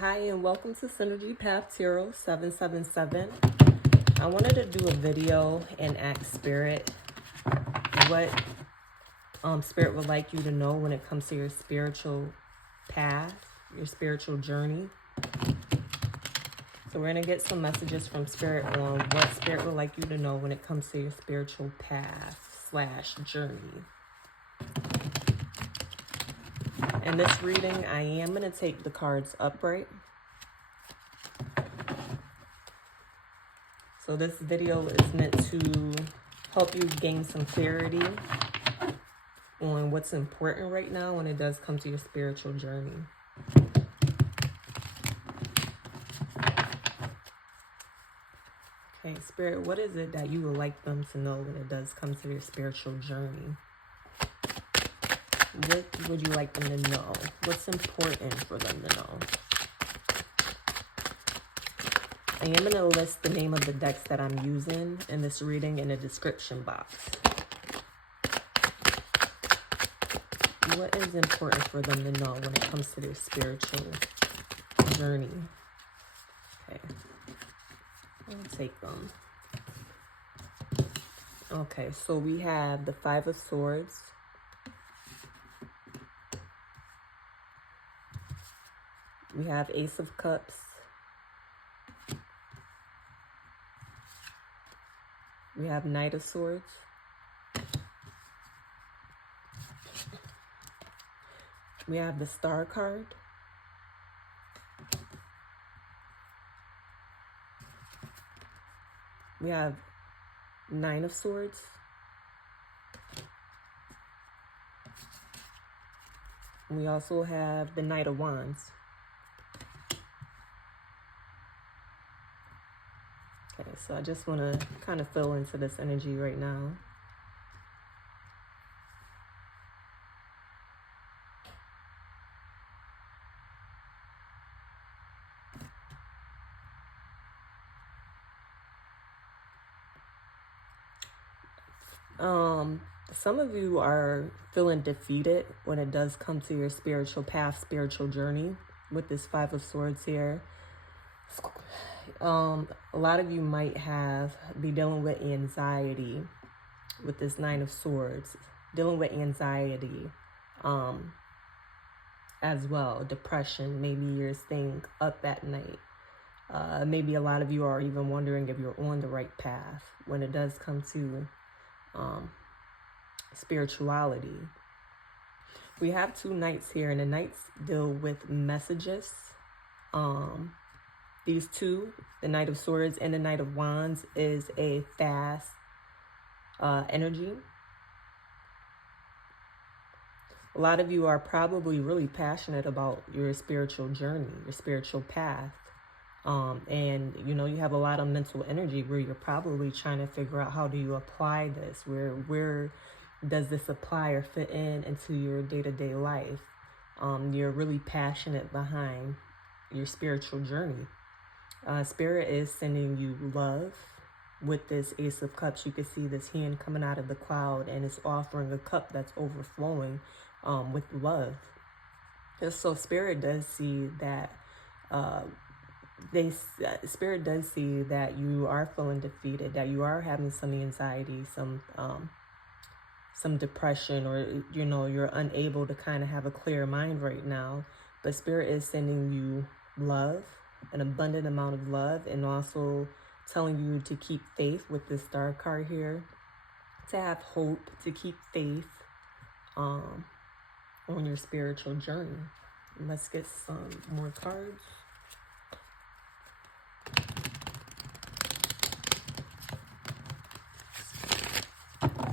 Hi, and welcome to Synergy Path 0777. I wanted to do a video and ask Spirit what Spirit would like you to know when it comes to your spiritual path, your spiritual journey. So we're going to get some messages from Spirit on what Spirit would like you to know when it comes to your spiritual path / journey. In this reading, I am going to take the cards upright. So this video is meant to help you gain some clarity on what's important right now when it does come to your spiritual journey. Okay, Spirit, what is it that you would like them to know when it does come to your spiritual journey? What would you like them to know? What's important for them to know? I am going to list the name of the decks that I'm using in this reading in the description box. What is important for them to know when it comes to their spiritual journey? Okay. I'll take them. Okay, so we have the Five of Swords. We have Ace of Cups. We have Knight of Swords. We have the Star card. We have Nine of Swords. We also have the Knight of Wands. Okay, so I just want to kind of fill into this energy right now. Some of you are feeling defeated when it does come to your spiritual path, spiritual journey with this Five of Swords here. A lot of you might be dealing with anxiety with this Nine of Swords, dealing with anxiety as well, depression. Maybe you're staying up at night. Maybe a lot of you are even wondering if you're on the right path when it does come to spirituality. We have two knights here, and the knights deal with messages. These two, the Knight of Swords and the Knight of Wands, is a fast energy. A lot of you are probably really passionate about your spiritual journey, your spiritual path. And you have a lot of mental energy where you're probably trying to figure out how do you apply this? Where does this apply or fit into your day-to-day life? You're really passionate behind your spiritual journey. Spirit is sending you love with this Ace of Cups. You can see this hand coming out of the cloud, and it's offering a cup that's overflowing with love. And so Spirit does see that Spirit does see that you are feeling defeated, that you are having some anxiety, some depression, or you're unable to kind of have a clear mind right now. But Spirit is sending you love, an abundant amount of love, and also telling you to keep faith with this Star card here, to have hope, to keep faith on your spiritual journey. Let's get some more cards.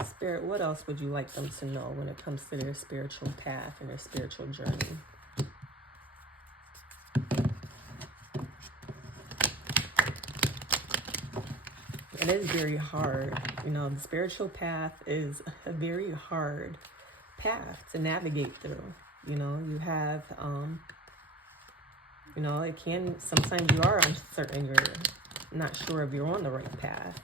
Spirit, what else would you like them to know when it comes to their spiritual path and their spiritual journey? It is very hard. The spiritual path is a very hard path to navigate through. You have, it can, sometimes you are uncertain, you're not sure if you're on the right path.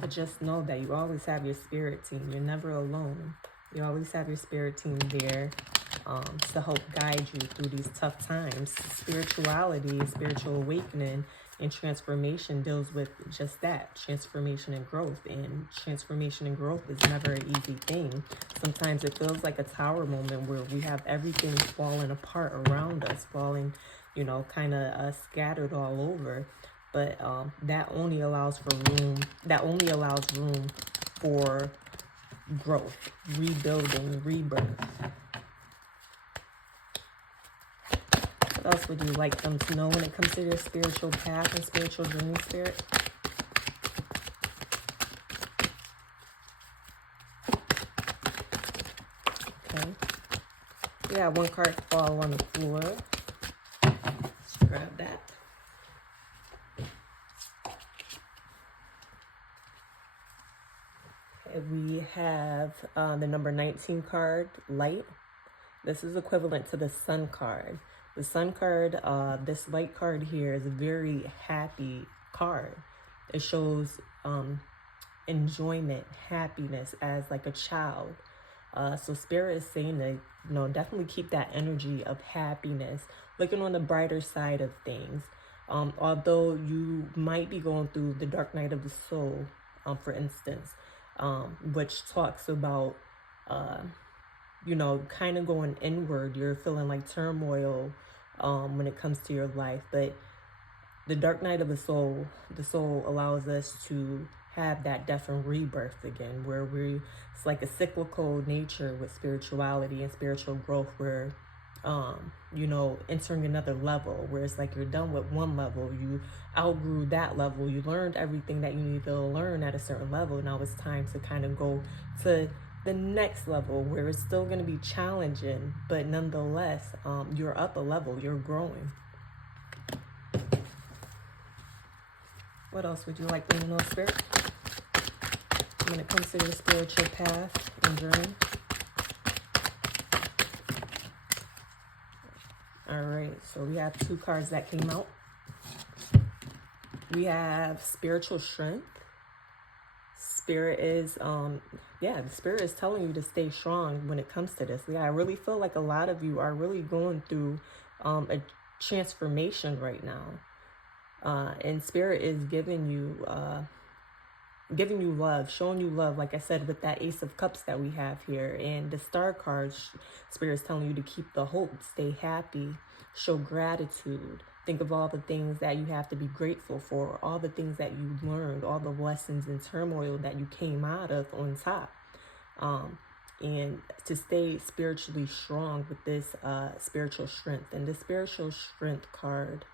But just know that you always have your spirit team. You're never alone. You always have your spirit team there to help guide you through these tough times. Spirituality, spiritual awakening, and transformation deals with just that, transformation and growth. And transformation and growth is never an easy thing. Sometimes it feels like a tower moment where we have everything falling apart around us, falling, you know, kind of scattered all over. But that only allows room for growth, rebuilding, rebirth. What else would you like them to know when it comes to your spiritual path and spiritual journey, Spirit? Okay. We have one card fall on the floor. Let's grab that. Okay, we have the number 19 card, light. This is equivalent to the sun card. The sun card, this light card here is a very happy card. It shows enjoyment, happiness as like a child. So Spirit is saying that, you know, definitely keep that energy of happiness, looking on the brighter side of things. Although you might be going through the dark night of the soul, for instance, which talks about, you know, kind of going inward. You're feeling like turmoil when it comes to your life. But the dark night of the soul allows us to have that death and rebirth again, where it's like a cyclical nature with spirituality and spiritual growth, where you know, entering another level, where it's like you're done with one level, you outgrew that level, you learned everything that you need to learn at a certain level. Now it's time to kind of go to the next level, where it's still going to be challenging, but nonetheless, you're up a level, you're growing. What else would you like me to know, Spirit, when it comes to your spiritual path and journey? All right, so we have two cards that came out. We have spiritual strength. Spirit is, the Spirit is telling you to stay strong when it comes to this. Yeah, I really feel like a lot of you are really going through a transformation right now. And Spirit is giving you love, showing you love, like I said, with that Ace of Cups that we have here. And the Star cards, Spirit is telling you to keep the hope, stay happy, show gratitude. Think of all the things that you have to be grateful for, all the things that you learned, all the lessons and turmoil that you came out of on top. And to stay spiritually strong with this spiritual strength. And the spiritual strength card,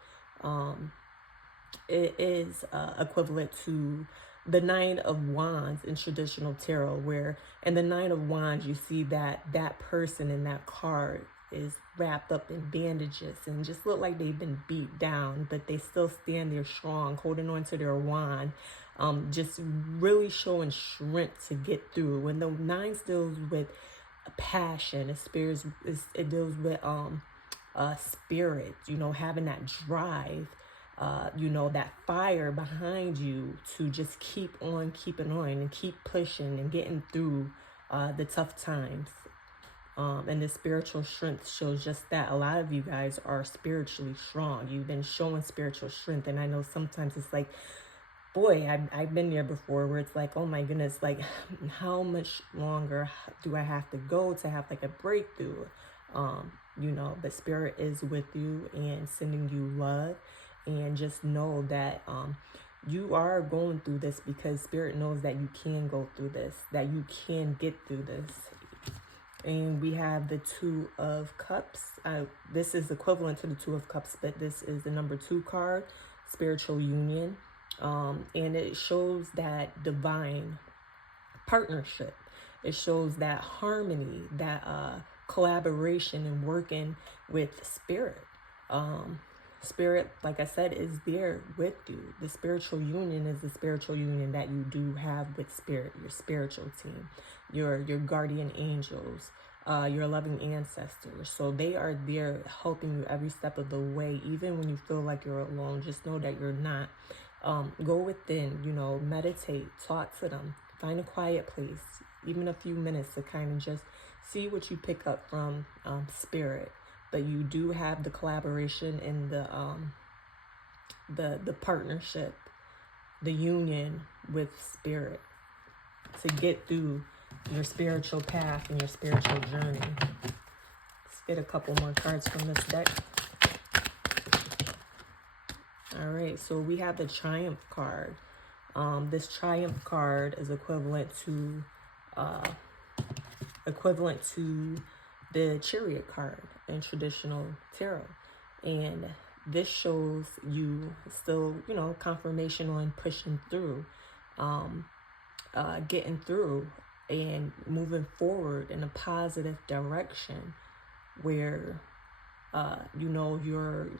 it is equivalent to the Nine of Wands in traditional tarot, where in the Nine of Wands you see that person in that card is wrapped up in bandages and just look like they've been beat down, but they still stand there strong, holding on to their wand, just really showing strength to get through. When the Nine deals with passion, it deals with spirit, you know, having that drive, you know, that fire behind you to just keep on keeping on and keep pushing and getting through the tough times. And the spiritual strength shows just that. A lot of you guys are spiritually strong. You've been showing spiritual strength. And I know sometimes it's like, boy, I've been there before, where it's like, oh my goodness, like how much longer do I have to go to have like a breakthrough? You know, the Spirit is with you and sending you love. And just know that you are going through this because Spirit knows that you can go through this, that you can get through this. And we have the Two of Cups. This is equivalent to the Two of Cups, but this is the number 2 card, spiritual union. And it shows that divine partnership. It shows that harmony, that collaboration and working with Spirit. Spirit, like I said, is there with you. The spiritual union is the spiritual union that you do have with Spirit, your spiritual team, your guardian angels, your loving ancestors. So they are there helping you every step of the way, even when you feel like you're alone. Just know that you're not. Go within, you know, meditate, talk to them, find a quiet place, even a few minutes to kind of just see what you pick up from spirit. But you do have the collaboration and the partnership, the union with spirit to get through your spiritual path and your spiritual journey. Let's get a couple more cards from this deck. All right, so we have the Triumph card. This Triumph card is equivalent to the Chariot card in traditional tarot, and this shows you still, you know, confirmation on pushing through, getting through and moving forward in a positive direction where you know you're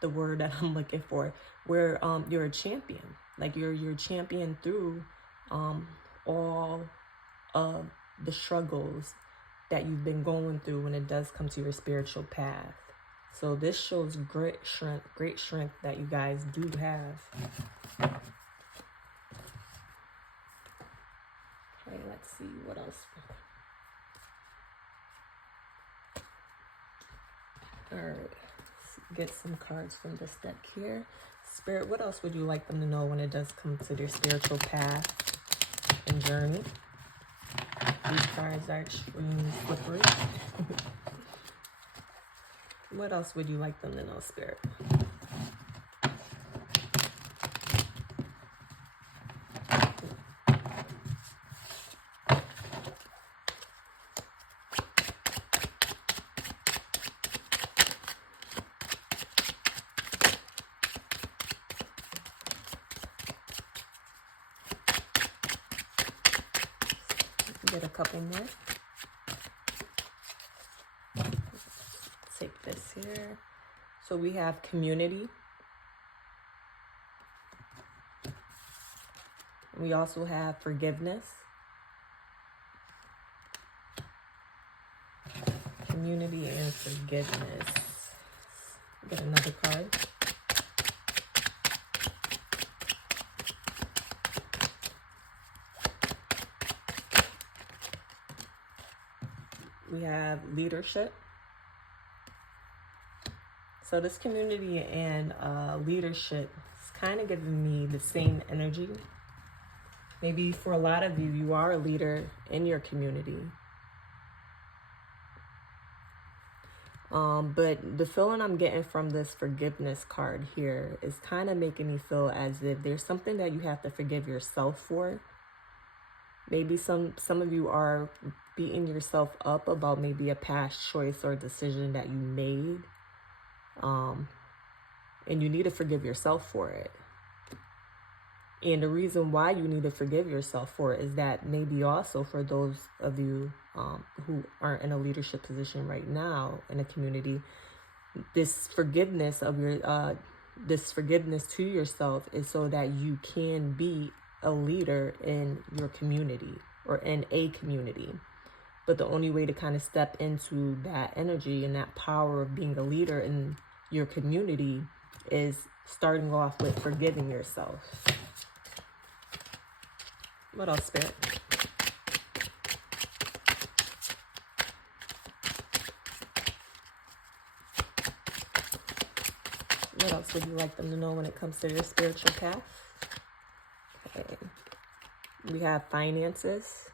the word that I'm looking for, where you're a champion. Like you're champion through all of the struggles that you've been going through when it does come to your spiritual path. So this shows great strength that you guys do have. Okay, let's see what else. All right, let's get some cards from this deck here. Spirit, what else would you like them to know when it does come to their spiritual path and journey? These cards are extremely slippery. What else would you like them to know, Spirit? Get a couple more. Take this here. So we have community. We also have forgiveness. Community and forgiveness. Get another card. We have leadership. So this community and leadership is kind of giving me the same energy. Maybe for a lot of you, you are a leader in your community. But the feeling I'm getting from this forgiveness card here is kind of making me feel as if there's something that you have to forgive yourself for. Maybe some of you are beating yourself up about maybe a past choice or decision that you made. And you need to forgive yourself for it. And the reason why you need to forgive yourself for it is that maybe also for those of you who aren't in a leadership position right now in a community, this forgiveness of your this forgiveness to yourself is so that you can be a leader in your community or in a community. But the only way to kind of step into that energy and that power of being a leader in your community is starting off with forgiving yourself. What else, Spirit? What else would you like them to know when it comes to their spiritual path? Okay. We have finances.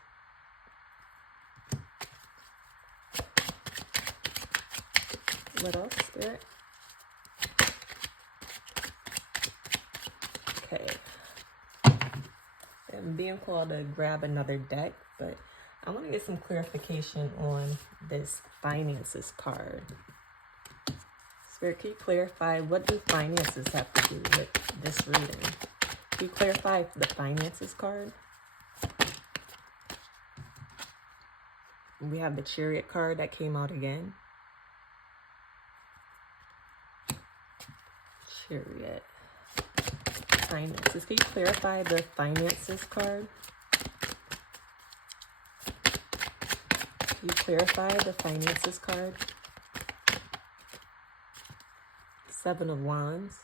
What else, Spirit? Okay. I'm being called to grab another deck, but I want to get some clarification on this finances card. Spirit, can you clarify, what do finances have to do with this reading? Can you clarify the finances card? We have the Chariot card that came out again. Chariot. Finances. Can you clarify the finances card? Can you clarify the finances card? Seven of Wands.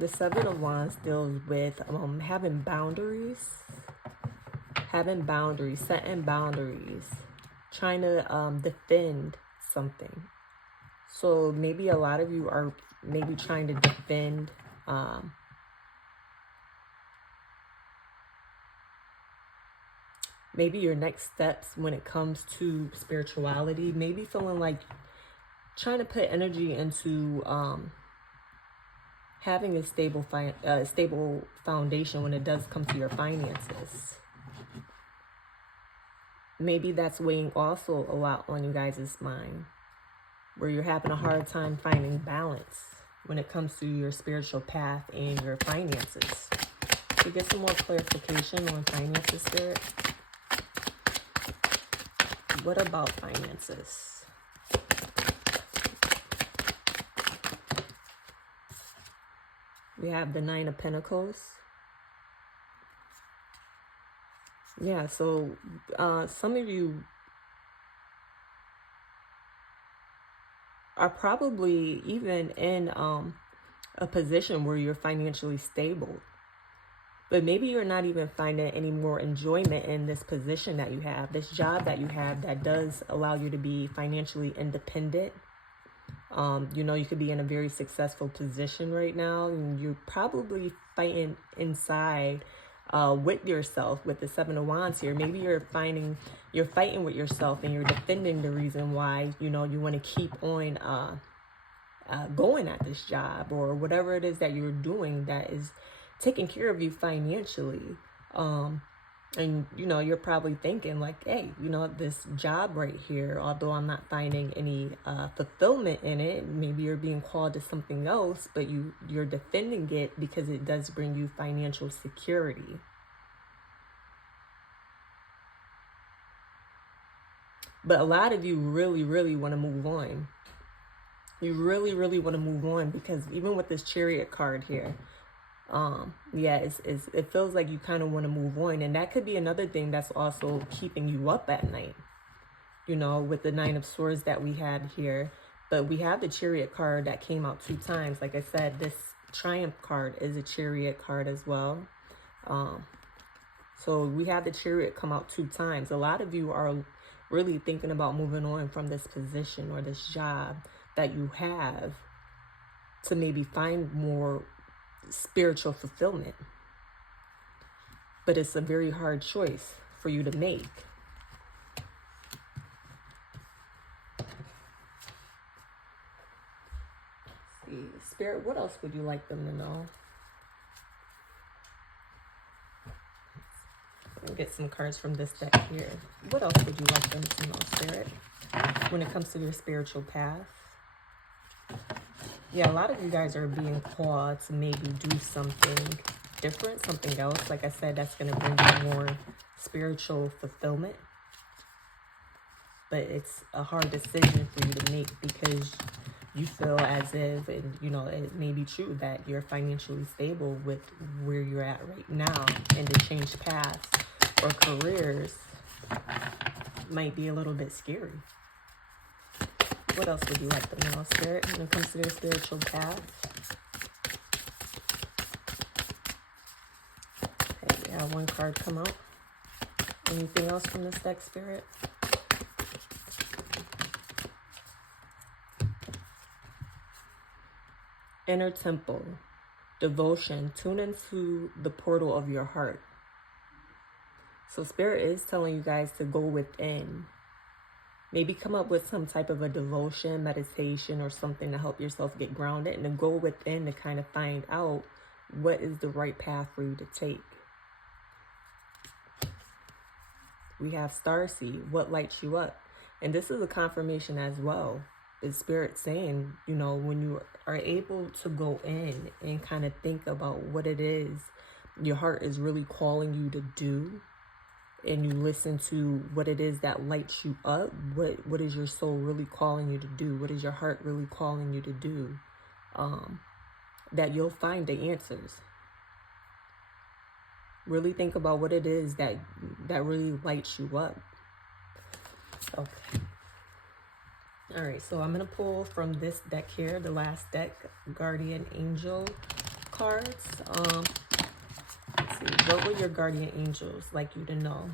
The Seven of Wands deals with having boundaries, setting boundaries, trying to defend something. So maybe a lot of you are maybe trying to defend maybe your next steps when it comes to spirituality. Maybe feeling like trying to put energy into having a stable foundation when it does come to your finances. Maybe that's weighing also a lot on you guys' mind, where you're having a hard time finding balance when it comes to your spiritual path and your finances. To get some more clarification on finances, Spirit. What about finances? We have the Nine of Pentacles. Yeah, so some of you are probably even in a position where you're financially stable. But maybe you're not even finding any more enjoyment in this position that you have, this job that you have that does allow you to be financially independent. You know, you could be in a very successful position right now, and you're probably fighting inside with yourself with the Seven of Wands here. Maybe you're fighting with yourself, and you're defending the reason why, you know, you want to keep on going at this job or whatever it is that you're doing that is taking care of you financially. And, you know, you're probably thinking like, hey, you know, this job right here, although I'm not finding any fulfillment in it, maybe you're being called to something else, but you're defending it because it does bring you financial security. But a lot of you really, really want to move on. You really, really want to move on, because even with this Chariot card here, yeah, it feels like you kind of want to move on. And that could be another thing that's also keeping you up at night, you know, with the Nine of Swords that we had here. But we have the Chariot card that came out 2 times. Like I said, this Triumph card is a Chariot card as well. So we have the Chariot come out 2 times. A lot of you are really thinking about moving on from this position or this job that you have to maybe find more spiritual fulfillment. But it's a very hard choice for you to make. Let's see, Spirit, what else would you like them to know? I'll get some cards from this deck here. What else would you like them to know, Spirit, when it comes to your spiritual path? Yeah, a lot of you guys are being called to maybe do something different, something else. Like I said, that's going to bring you more spiritual fulfillment. But it's a hard decision for you to make, because you feel as if, and you know, it may be true that you're financially stable with where you're at right now, and to change paths or careers might be a little bit scary. What else would you like to know, Spirit, when it comes to their spiritual path? Okay, we have 1 card come out. Anything else from this deck, Spirit? Inner temple, devotion, tune into the portal of your heart. So Spirit is telling you guys to go within. Maybe come up with some type of a devotion, meditation, or something to help yourself get grounded, and to go within to kind of find out what is the right path for you to take. We have Starseed, what lights you up? And this is a confirmation as well. Is Spirit saying, you know, when you are able to go in and kind of think about what it is your heart is really calling you to do, and you listen to what it is that lights you up, what is your soul really calling you to do? What is your heart really calling you to do? That you'll find the answers. Really think about what it is that really lights you up. Okay. All right, so I'm going to pull from this deck here, the last deck, Guardian Angel cards. Let's see, what would your guardian angels like you to know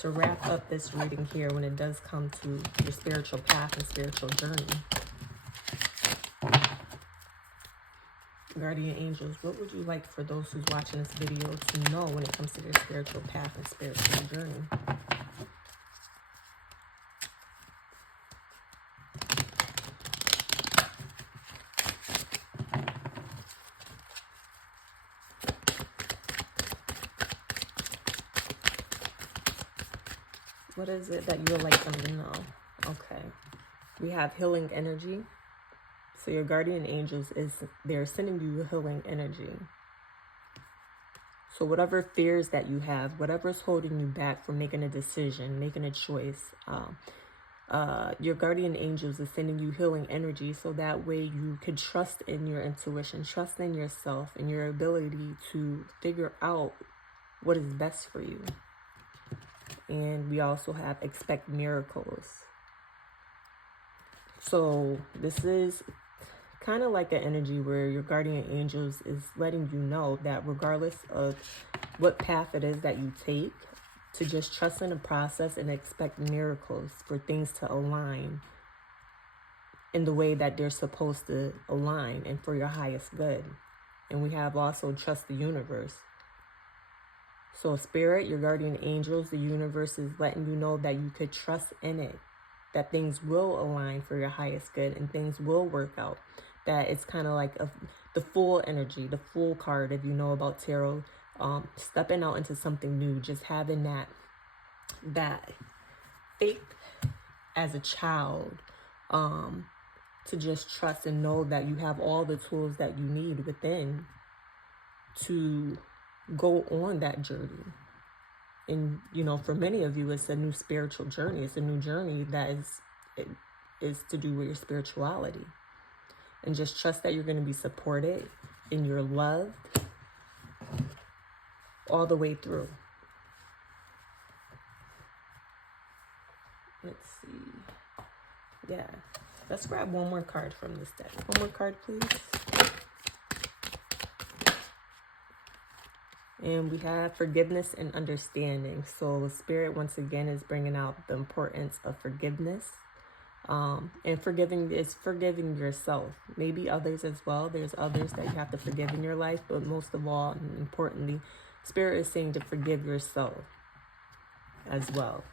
to wrap up this reading here when it does come to your spiritual path and spiritual journey? Guardian angels, what would you like for those who's watching this video to know when it comes to their spiritual path and spiritual journey? What is it that you would like them to know? Okay. We have healing energy. So your guardian angels they're sending you healing energy. So whatever fears that you have, whatever's holding you back from making a decision, making a choice, your guardian angels is sending you healing energy so that way you could trust in your intuition, trust in yourself and your ability to figure out what is best for you. And we also have expect miracles. So this is kind of like an energy where your guardian angels is letting you know that regardless of what path it is that you take, to just trust in the process and expect miracles for things to align in the way that they're supposed to align and for your highest good. And we have also trust the universe. So spirit, your guardian angels, the universe is letting you know that you could trust in it, that things will align for your highest good and things will work out. That it's kind of like the full energy, the full card, if you know about tarot, stepping out into something new, just having that faith as a child, to just trust and know that you have all the tools that you need within to go on that journey. And, you know, for many of you, it's a new spiritual journey. It's a new journey that is to do with your spirituality. And just trust that you're going to be supported and you're loved all the way through. Let's see. Yeah. Let's grab one more card from this deck. One more card, please. And we have forgiveness and understanding. So the spirit, once again, is bringing out the importance of forgiveness. And forgiving is forgiving yourself, maybe others as well. There's others that you have to forgive in your life, but most of all, and importantly, spirit is saying to forgive yourself as well,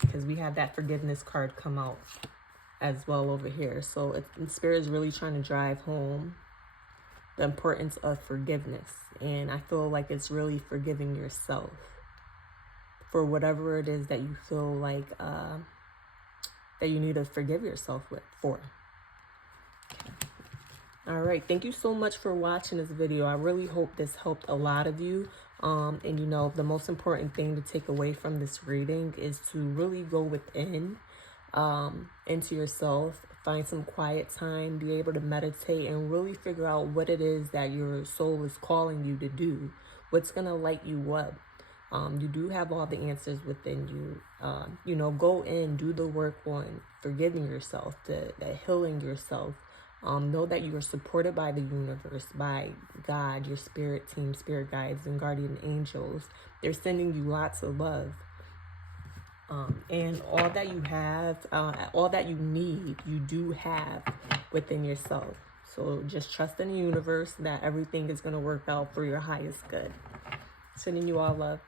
because we have that forgiveness card come out as well over here. So spirit is really trying to drive home the importance of forgiveness, and I feel like it's really forgiving yourself for whatever it is that you feel like that you need to forgive yourself for. Okay. All right. Thank you so much for watching this video. I really hope this helped a lot of you. And you know, the most important thing to take away from this reading is to really go within, into yourself, find some quiet time, be able to meditate and really figure out what it is that your soul is calling you to do. What's going to light you up. You do have all the answers within you. You know, go in, do the work on forgiving yourself, the healing yourself. Know that you are supported by the universe, by God, your spirit team, spirit guides, and guardian angels. They're sending you lots of love. And all that you have, all that you need, you do have within yourself. So just trust in the universe that everything is going to work out for your highest good. Sending you all love.